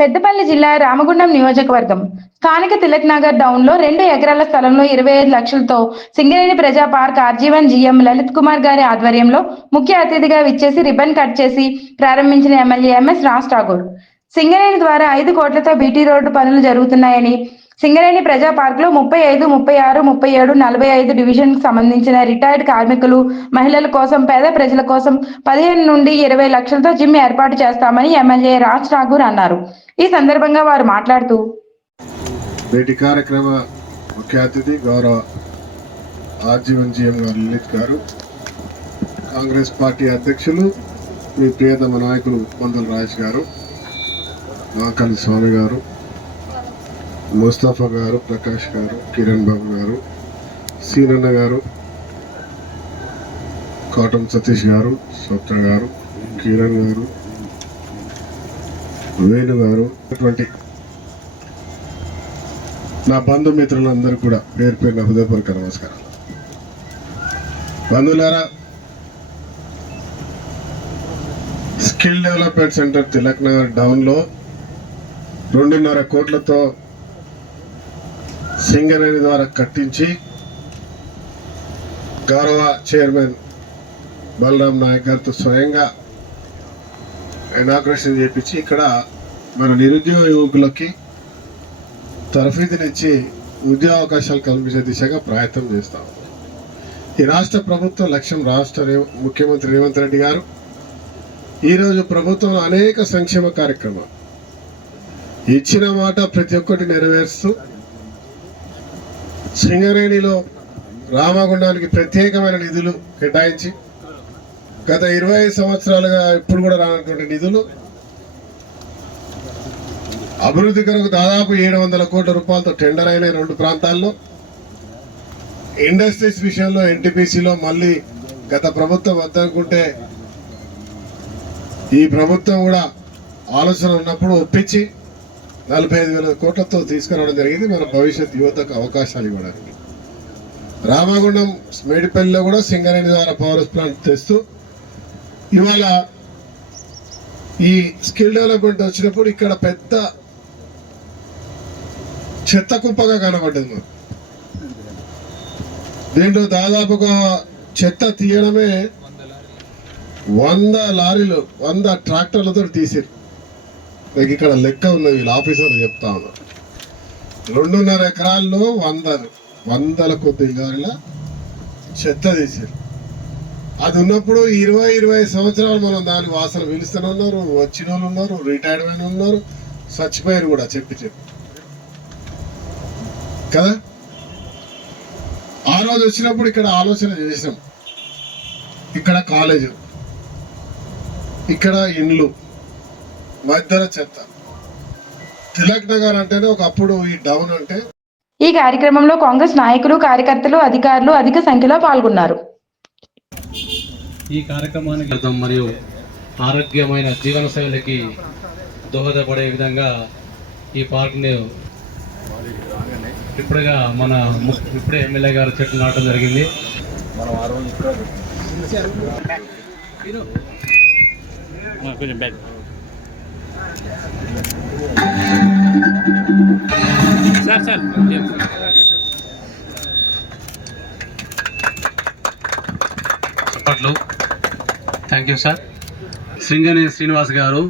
పెద్దపల్లి జిల్లా రామగుండం నియోజకవర్గం స్థానిక తిలక్ నగర్ డౌన్ లో 2 ఎకరాల స్థలంలో 25 లక్షలతో సింగరేణి ప్రజా park RG one GM Lalit Kumar గారి ఆధ్వర్యంలో ముఖ్య అతిథిగా విచ్చేసి రిబ్బన్ కట్ చేసి ప్రారంభించిన ఎమ్మెల్యే ఎంఎస్ రాజ్ ఠాగూర్. సింగరేణి ద్వారా 5 కోట్లతో బీటీ రోడ్డు పనులు జరుగుతున్నాయని, సింగరేణి ప్రజా పార్క్ లో 35, 36, 37, 45 డివిజన్ కు సంబంధించిన రిటైర్డ్ కార్మికులు, మహిళల కోసం, పేద ప్రజల కోసం 15 నుండి 20 లక్షలతో జిమ్ ఏర్పాటు చేస్తామని ఎమ్మెల్యే రాజ్ ఠాగూర్ అన్నారు. ఈ సందర్భంగా వారు మాట్లాడుతూ నేటి కార్యక్రమ ముఖ్య అతిథి గౌరవ ఆర్జీవన్ జీఎం గారు లలిత్ గారు, కాంగ్రెస్ పార్టీ అధ్యక్షులు మీ ప్రియతమ నాయకులు మందల రాజేష్ గారు, మాకలి స్వామి గారు, ముస్తఫా గారు, ప్రకాష్ గారు, కిరణ్ బాబు గారు, సీనన్న గారు, కాటం సతీష్ గారు, సోత్ర గారు, కిరణ్ గారు, వేణు గారు, అటువంటి నా బంధుమిత్రులందరూ కూడా పేరు పేరున హృదయపూర్వక నమస్కారాలు. బంధువులారా, skill development center Tilak Nagar డౌన్లో 2.5 కోట్లతో సింగరేణి ద్వారా కట్టించి గౌరవ చైర్మన్ బలరాం నాయక్ గారితో స్వయంగా ఇనాగ్రేషన్ చేయించి ఇక్కడ మన నిరుద్యోగ యువకులకి తరఫీదునిచ్చి ఉద్యోగ అవకాశాలు కల్పించే దిశగా ప్రయత్నం చేస్తాం. ఈ రాష్ట్ర ప్రభుత్వ లక్ష్యం, ముఖ్యమంత్రి రేవంత్ రెడ్డి గారు ఈరోజు ప్రభుత్వంలో అనేక సంక్షేమ కార్యక్రమాలు ఇచ్చిన మాట ప్రతి ఒక్కటి నెరవేరుస్తూ సింగరేణిలో రామగుండానికి ప్రత్యేకమైన నిధులు కేటాయించి గత 25 సంవత్సరాలుగా ఇప్పుడు కూడా రానటువంటి నిధులు అభివృద్ధి కొరకు దాదాపు 700 కోట్ల రూపాయలతో టెండర్ అయిన 2 ప్రాంతాల్లో, ఇండస్ట్రీస్ విషయంలో ఎన్టీపీసీలో మళ్ళీ గత ప్రభుత్వం వద్దనుకుంటే ఈ ప్రభుత్వం కూడా ఆలోచన ఉన్నప్పుడు ఒప్పించి 45,000 కోట్లతో తీసుకురావడం జరిగింది. మన భవిష్యత్ యువతకు అవకాశాలు ఇవ్వడానికి రామగుండం మేడిపల్లిలో కూడా సింగరేణి ద్వారా పవర్ ప్లాంట్ తెస్తూ ఇవాళ ఈ స్కిల్ డెవలప్మెంట్ వచ్చినప్పుడు ఇక్కడ పెద్ద చెత్త కుప్పగా కనబడ్డది. దీంట్లో దాదాపుగా చెత్త తీయడమే 100 లారీలు 100 ట్రాక్టర్లతో తీసారు. ఇక్కడ లెక్క ఉన్నది, వీళ్ళ ఆఫీసర్లు చెప్తా ఉన్నారు. 2.5 ఎకరాల్లో 100 కొద్ది లారీల చెత్త తీసారు. అది ఉన్నప్పుడు 20 సంవత్సరాలు మనం దాని వాసన పీలుస్తూనే ఉన్నారు. వచ్చిన వాళ్ళు ఉన్నారు, రిటైర్డ్ అయిన ఉన్నారు, చచ్చిపోయారు కూడా చెప్పి కదా. ఆ రోజు వచ్చినప్పుడు ఇక్కడ ఆలోచన చేసినాం, ఇక్కడ కాలేజు, ఇక్కడ ఇండ్లు, మధ్యలో చెత్త. తిలక్ నగర్ అంటేనే ఒకప్పుడు ఈ డౌన్ అంటే. ఈ కార్యక్రమంలో కాంగ్రెస్ నాయకులు, కార్యకర్తలు, అధికారులు అధిక సంఖ్యలో పాల్గొన్నారు. ఈ కార్యక్రమానికి మరియు ఆరోగ్యమైన జీవన శైలికి దోహదపడే విధంగా ఈ పార్క్ని ఇప్పుడే ఎమ్మెల్యే గారు చెట్లు నాటడం జరిగింది. కొంచెం బ్యాక్ సార్ చెప్పట్లు. Thank you sir. Singareni Srinivas గారు